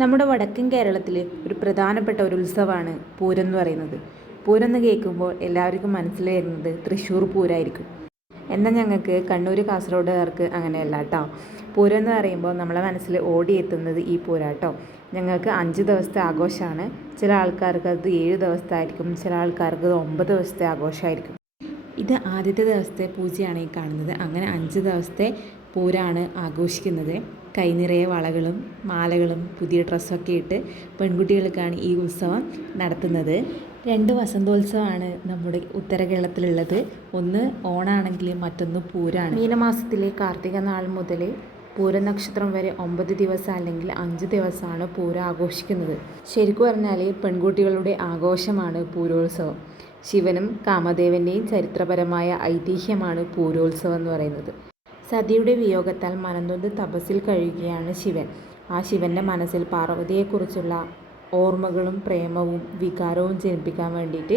നമ്മുടെ വടക്കൻ കേരളത്തിൽ ഒരു പ്രധാനപ്പെട്ട ഒരു ഉത്സവമാണ് പൂരം എന്ന് പറയുന്നത്. പൂരം എന്ന് കേൾക്കുമ്പോൾ എല്ലാവർക്കും മനസ്സിൽ വരുന്നത് തൃശ്ശൂർ പൂരമായിരിക്കും. എന്നാൽ ഞങ്ങൾക്ക് കണ്ണൂർ കാസർഗോഡുകാർക്ക് അങ്ങനെയല്ല കേട്ടോ. പൂരം എന്ന് പറയുമ്പോൾ നമ്മളെ മനസ്സിൽ ഓടിയെത്തുന്നത് ഈ പൂരം കേട്ടോ. ഞങ്ങൾക്ക് 5 ദിവസത്തെ ആഘോഷമാണ്. ചില ആൾക്കാർക്ക് അത് 7 ദിവസത്തെ ആയിരിക്കും, ചില ആൾക്കാർക്ക് 9 ദിവസത്തെ ആഘോഷമായിരിക്കും. ഇത് ആദ്യത്തെ ദിവസത്തെ പൂജയാണ് ഈ കാണുന്നത്. അങ്ങനെ 5 ദിവസത്തെ പൂരമാണ് ആഘോഷിക്കുന്നത്. കൈനിറയെ വളകളും മാലകളും പുതിയ ഡ്രസ്സൊക്കെ ഇട്ട് പെൺകുട്ടികൾക്കാണ് ഈ ഉത്സവം നടത്തുന്നത്. 2 വസന്തോത്സവമാണ് നമ്മുടെ ഉത്തര കേരളത്തിലുള്ളത്. ഒന്ന് ഓണാണെങ്കിൽ മറ്റൊന്ന് പൂരമാണ്. മീനമാസത്തിലെ കാർത്തിക നാൾ മുതൽ പൂരനക്ഷത്രം വരെ 9 ദിവസം അല്ലെങ്കിൽ 5 ദിവസമാണ് പൂരം ആഘോഷിക്കുന്നത്. ശരിക്കും പറഞ്ഞാൽ പെൺകുട്ടികളുടെ ആഘോഷമാണ് പൂരോത്സവം. ശിവനും കാമദേവൻ്റെയും ചരിത്രപരമായ ഐതിഹ്യമാണ് പൂരോത്സവം എന്ന് പറയുന്നത്. സതിയുടെ വിയോഗത്താൽ മനംനൊന്ത് തപസ്സിൽ കഴിയുകയാണ് ശിവൻ. ആ ശിവൻ്റെ മനസ്സിൽ പാർവതിയെക്കുറിച്ചുള്ള ഓർമ്മകളും പ്രേമവും വികാരവും ജനിപ്പിക്കാൻ വേണ്ടിയിട്ട്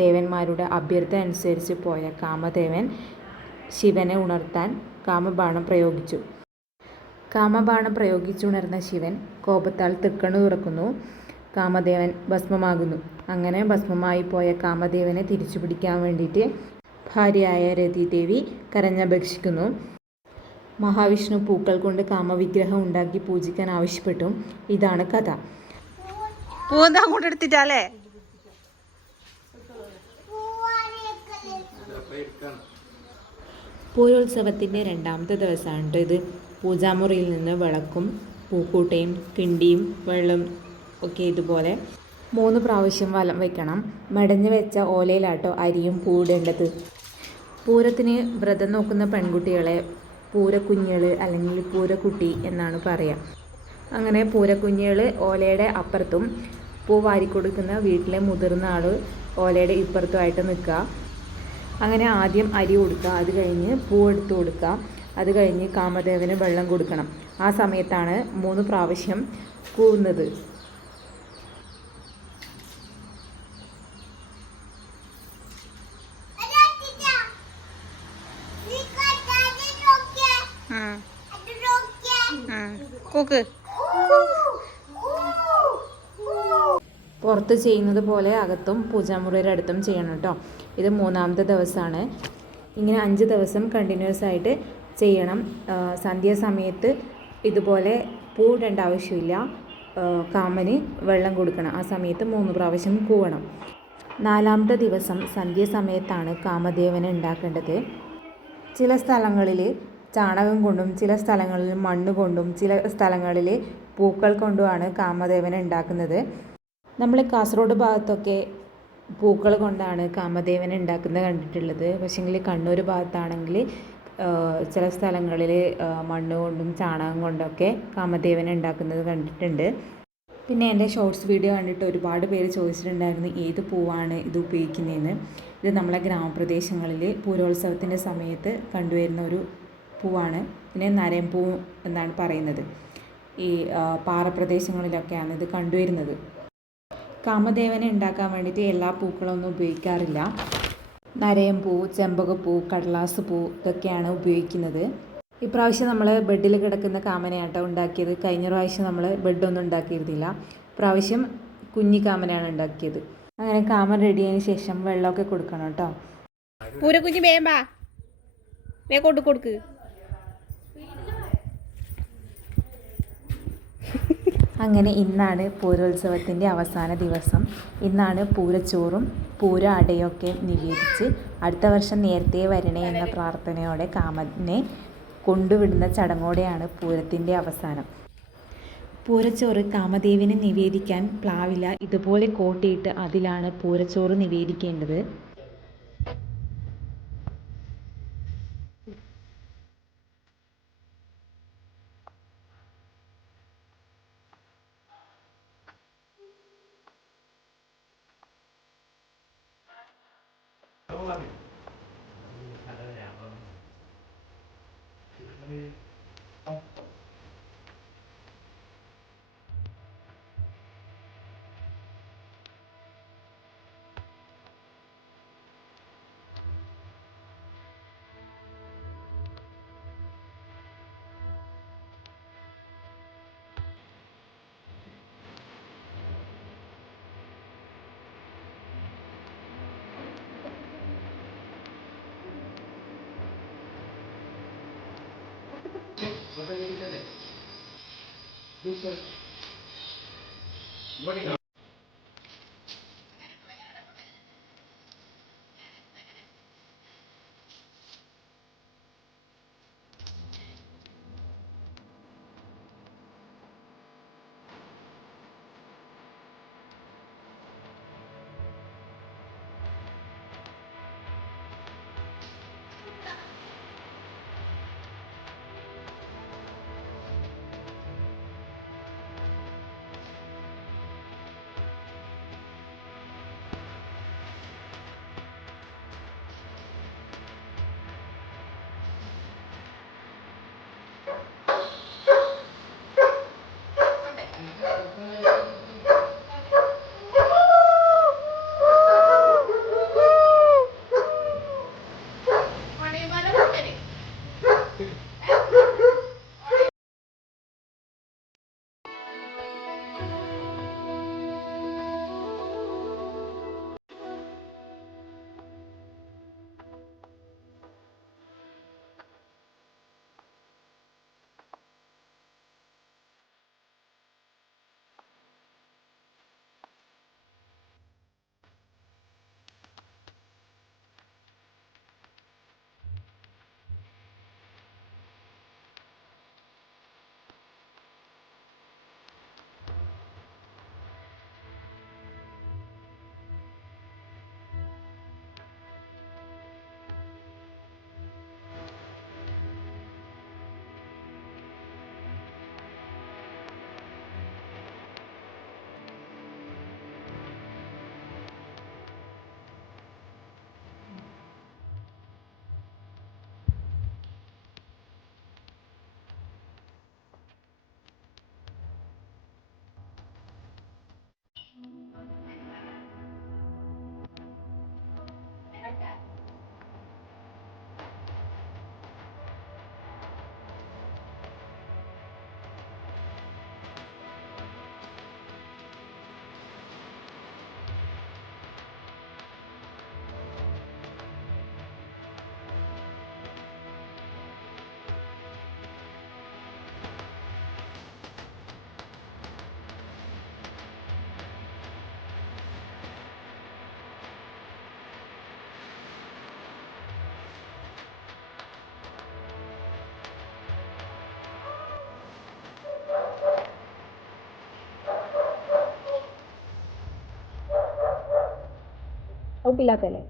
ദേവന്മാരുടെ അഭ്യർത്ഥന അനുസരിച്ച് പോയ കാമദേവൻ ശിവനെ ഉണർത്താൻ കാമബാണം പ്രയോഗിച്ചു. കാമബാണം പ്രയോഗിച്ചുണർന്ന ശിവൻ കോപത്താൽ തൃക്കണ്ണു തുറക്കുന്നു. കാമദേവൻ ഭസ്മമാകുന്നു. അങ്ങനെ ഭസ്മമായി പോയ കാമദേവനെ തിരിച്ചു പിടിക്കാൻ വേണ്ടിയിട്ട് ഭാര്യയായ രതിദേവി കരഞ്ഞപേക്ഷിക്കുന്നു. മഹാവിഷ്ണു പൂക്കൾ കൊണ്ട് കാമവിഗ്രഹം ഉണ്ടാക്കി പൂജിക്കാൻ ആവശ്യപ്പെട്ടു. ഇതാണ് കഥ. പൂവെന്താ അങ്ങോട്ട് എടുത്തിട്ടാലേ? പൂരോത്സവത്തിൻ്റെ 2ാമത്തെ ദിവസമാണ് ഇത്. പൂജാമുറിയിൽ നിന്ന് വിളക്കും പൂക്കൂട്ടയും കിണ്ടിയും വെള്ളം ഒക്കെ ഇതുപോലെ 3 പ്രാവശ്യം വലം വയ്ക്കണം. മെടഞ്ഞു വെച്ച ഓലയിലാട്ടോ അരിയും പൂവിടേണ്ടത്. പൂരത്തിന് വ്രതം നോക്കുന്ന പെൺകുട്ടികളെ പൂരക്കുഞ്ഞുകൾ അല്ലെങ്കിൽ പൂരക്കുട്ടി എന്നാണ് പറയുക. അങ്ങനെ പൂരക്കുഞ്ഞുകൾ ഓലയുടെ അപ്പുറത്തും പൂ വാരിക്കൊടുക്കുന്ന വീട്ടിലെ മുതിർന്ന ആൾ ഓലയുടെ ഇപ്പുറത്തുമായിട്ട് നിൽക്കുക. അങ്ങനെ ആദ്യം അരി കൊടുക്കുക, അത് കഴിഞ്ഞ് പൂവെടുത്ത് കൊടുക്കുക, അത് കഴിഞ്ഞ് കാമദേവന് വെള്ളം കൊടുക്കണം. ആ സമയത്താണ് 3 പ്രാവശ്യം കൂവുന്നത്. പുറത്ത് ചെയ്യുന്നത് പോലെ അകത്തും പൂജാമുറിയുടെ അടുത്തും ചെയ്യണം കേട്ടോ. ഇത് 3ാമത്തെ ദിവസമാണ്. ഇങ്ങനെ 5 ദിവസം കണ്ടിന്യൂസ് ആയിട്ട് ചെയ്യണം. സന്ധ്യാസമയത്ത് ഇതുപോലെ പൂ ഇടേണ്ട ആവശ്യമില്ല. കാമന് വെള്ളം കൊടുക്കണം. ആ സമയത്ത് 3 പ്രാവശ്യം കൂവണം. 4ാമത്തെ ദിവസം സന്ധ്യാസമയത്താണ് കാമദേവനെ ഉണ്ടാക്കേണ്ടത്. ചില സ്ഥലങ്ങളിൽ ചാണകം കൊണ്ടും ചില സ്ഥലങ്ങളിൽ മണ്ണ് കൊണ്ടും ചില സ്ഥലങ്ങളിൽ പൂക്കൾ കൊണ്ടുമാണ് കാമദേവനെ ഉണ്ടാക്കുന്നത്. നമ്മൾ കാസർഗോഡ് ഭാഗത്തൊക്കെ പൂക്കൾ കൊണ്ടാണ് കാമദേവനെ ഉണ്ടാക്കുന്നത് കണ്ടിട്ടുള്ളത്. പക്ഷേങ്കിൽ കണ്ണൂർ ഭാഗത്താണെങ്കിൽ ചില സ്ഥലങ്ങളിൽ മണ്ണ് കൊണ്ടും ചാണകം കൊണ്ടൊക്കെ കാമദേവനെ ഉണ്ടാക്കുന്നത് കണ്ടിട്ടുണ്ട്. പിന്നെ എൻ്റെ ഷോർട്സ് വീഡിയോ കണ്ടിട്ട് ഒരുപാട് പേര് ചോദിച്ചിട്ടുണ്ടായിരുന്നു ഏത് പൂവാണ് ഇത് ഉപയോഗിക്കുന്നതെന്ന്. ഇത് നമ്മളെ ഗ്രാമപ്രദേശങ്ങളിൽ പൂരോത്സവത്തിൻ്റെ സമയത്ത് കണ്ടുവരുന്ന ഒരു പൂവാണ്. പിന്നെ നരമ്പൂ എന്നാണ് പറയുന്നത്. ഈ പാറപ്രദേശങ്ങളിലൊക്കെയാണ് ഇത് കണ്ടുവരുന്നത്. കാമദേവനെ ഉണ്ടാക്കാൻ വേണ്ടിയിട്ട് എല്ലാ പൂക്കളൊന്നും ഉപയോഗിക്കാറില്ല. നരയമ്പൂ, ചെമ്പകപ്പൂ, കടലാസ് പൂ ഇതൊക്കെയാണ് ഉപയോഗിക്കുന്നത്. ഇപ്രാവശ്യം നമ്മൾ ബെഡിൽ കിടക്കുന്ന കാമനയാട്ടോ ഉണ്ടാക്കിയത്. കഴിഞ്ഞ പ്രാവശ്യം നമ്മൾ ബെഡൊന്നും ഉണ്ടാക്കിയിരുന്നില്ല. ഇപ്രാവശ്യം കുഞ്ഞി കാമനയാണ് ഉണ്ടാക്കിയത്. അങ്ങനെ കാമൻ റെഡിയായതിനു ശേഷം വെള്ളമൊക്കെ കൊടുക്കണം കേട്ടോ. പൂരക്കുഞ്ഞ് വേമ്പാ വേ കൊടുക്ക്. അങ്ങനെ ഇന്നാണ് പൂരോത്സവത്തിൻ്റെ അവസാന ദിവസം. ഇന്നാണ് പൂരച്ചോറും പൂര അടയൊക്കെ നിവേദിച്ച് അടുത്ത വർഷം നേരത്തെ വരണേ എന്ന പ്രാർത്ഥനയോടെ കാമനെ കൊണ്ടുവിടുന്ന ചടങ്ങോടെയാണ് പൂരത്തിൻ്റെ അവസാനം. പൂരച്ചോറ് കാമദേവിന് നിവേദിക്കാൻ പ്ലാവില ഇതുപോലെ കോട്ടിയിട്ട് അതിലാണ് പൂരച്ചോറ് നിവേദിക്കേണ്ടത്. ഉപ്പില്ലാത്തല്ലേ?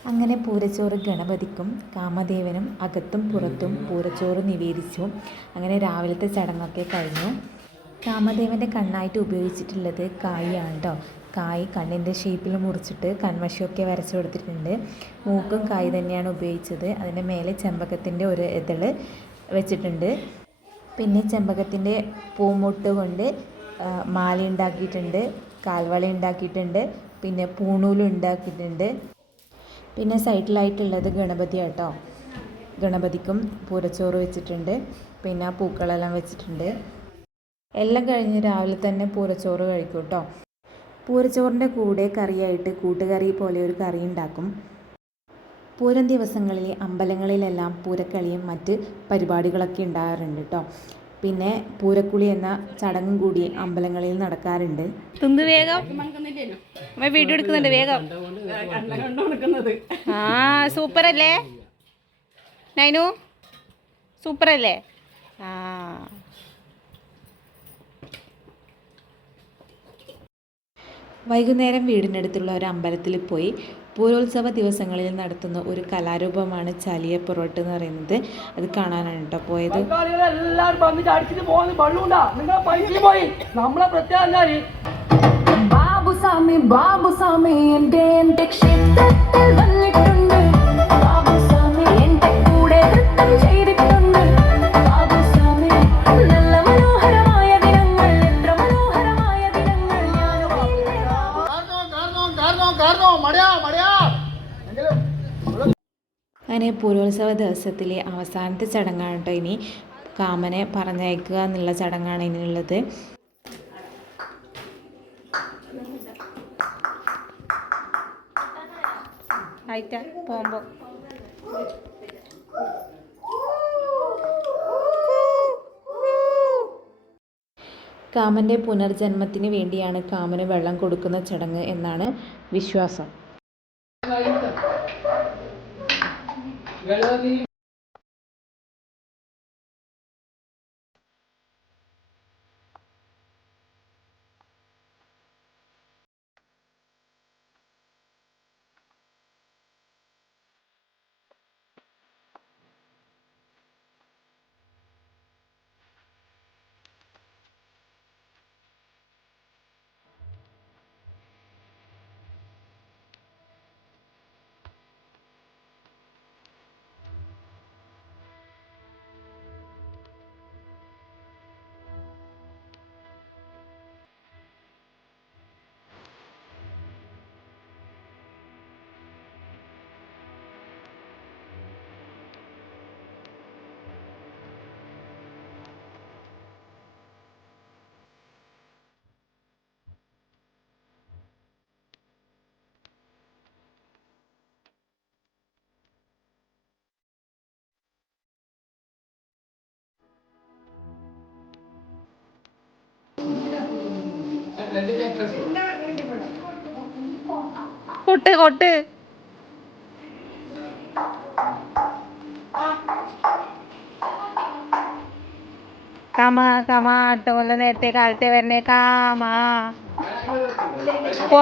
അങ്ങനെ പൂരച്ചോറ് ഗണപതിക്കും കാമദേവനും അകത്തും പുറത്തും പൂരച്ചോറ് നിവേദിച്ചു. അങ്ങനെ രാവിലത്തെ ചടങ്ങൊക്കെ കഴിഞ്ഞു. കാമദേവൻ്റെ കണ്ണായിട്ട് ഉപയോഗിച്ചിട്ടുള്ളത് കായാണ് കേട്ടോ. കായ് കണ്ണിൻ്റെ ഷേപ്പിൽ മുറിച്ചിട്ട് കൺമഷിയൊക്കെ വരച്ചു കൊടുത്തിട്ടുണ്ട്. മൂക്കും കായ് തന്നെയാണ് ഉപയോഗിച്ചത്. അതിൻ്റെ മേലെ ചെമ്പകത്തിൻ്റെ ഒരു ഇതള് വെച്ചിട്ടുണ്ട്. പിന്നെ ചെമ്പകത്തിൻ്റെ പൂമൊട്ട് കൊണ്ട് മാല ഉണ്ടാക്കിയിട്ടുണ്ട്, കാൽവള ഉണ്ടാക്കിയിട്ടുണ്ട്, പിന്നെ പൂണൂലും ഉണ്ടാക്കിയിട്ടുണ്ട്. പിന്നെ സൈഡിലായിട്ടുള്ളത് ഗണപതി കേട്ടോ. ഗണപതിക്കും പൂരച്ചോറ് വെച്ചിട്ടുണ്ട്, പിന്നെ പൂക്കളെല്ലാം വെച്ചിട്ടുണ്ട്. എല്ലാം കഴിഞ്ഞ് രാവിലെ തന്നെ പൂരച്ചോറ് കഴിക്കും കേട്ടോ. പൂരച്ചോറിൻ്റെ കൂടെ കറിയായിട്ട് കൂട്ടുകറി പോലെ ഒരു കറി ഉണ്ടാക്കും. പൂരം ദിവസങ്ങളിൽ അമ്പലങ്ങളിലെല്ലാം പൂരക്കളിയും മറ്റ് പരിപാടികളൊക്കെ ഉണ്ടാകാറുണ്ട് കേട്ടോ. പിന്നെ പൂരക്കുളി എന്ന ചടങ്ങും കൂടി അമ്പലങ്ങളിൽ നടക്കാറുണ്ട്. തിന്ന് വേഗം വീഡിയോ എടുക്കുന്നുണ്ട് വേഗം. ആ സൂപ്പർ അല്ലേ നൈനു? സൂപ്പർ അല്ലേ? ആ വൈകുന്നേരം വീടിനടുത്തുള്ള ഒരു അമ്പലത്തിൽ പോയി. പൂരോത്സവ ദിവസങ്ങളിൽ നടത്തുന്ന ഒരു കലാരൂപമാണ് ചാലിയ പൊറോട്ട് എന്ന് പറയുന്നത്. അത് കാണാനാണ് കേട്ടോ പോയത്. ബാബുസ്വാമി ബാബുസ്വാമി എൻ്റെ ക്ഷേത്രത്തിൽ വന്നിട്ടുണ്ട്. ബാബുസ്വാമി എൻ്റെ കൂടെ നൃത്തം ചെയ്തിട്ടുണ്ട്. ബാബുസ്വാമി നല്ല മനോഹരമായ ദിനങ്ങൾ, എത്ര മനോഹരമായ ദിനങ്ങൾ. അങ്ങനെ പൂരോത്സവ ദിവസത്തിലെ അവസാനത്തെ ചടങ്ങാണ് കേട്ടോ ഇനി കാമനെ പറഞ്ഞയക്കുക എന്നുള്ള ചടങ്ങാണ് ഇനിയുള്ളത്. ആയിട്ടാ പോകുമ്പോ കാമൻ്റെ പുനർജന്മത്തിന് വേണ്ടിയാണ് കാമന് വെള്ളം കൊടുക്കുന്ന ചടങ്ങ് എന്നാണ് വിശ്വാസം. കൊട്ട് കൊട്ട് കാമ കാമ ആട്ടമുള്ള നേരത്തെ കാലത്തെ വരണേ കാമ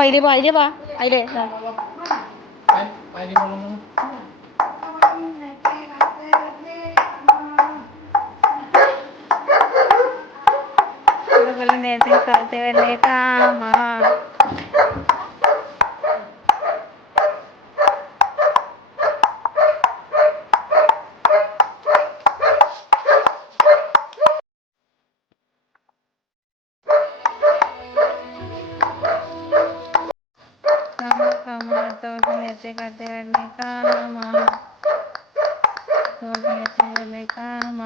അതില് വാ അതിലേ നേരത്തെ കാലത്തെ വരണേ കാമ നേരത്തെ കാലത്തെ വരണേ കാമ നേരത്തെ വരണേ കാമ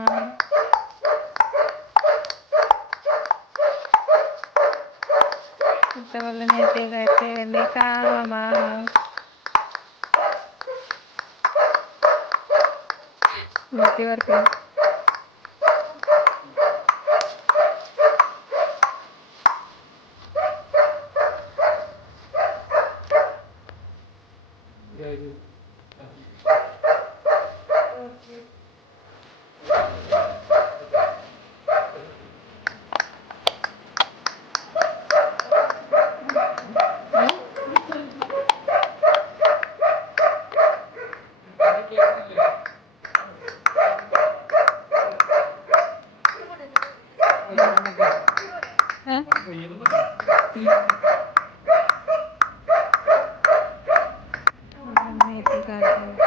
നേരത്തെ കാലത്തെ വരണേ കാമ വർക്ക് നേരത്തെ കാലത്തെ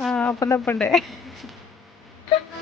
ആ അപ്പം തപ്പണ്ടേ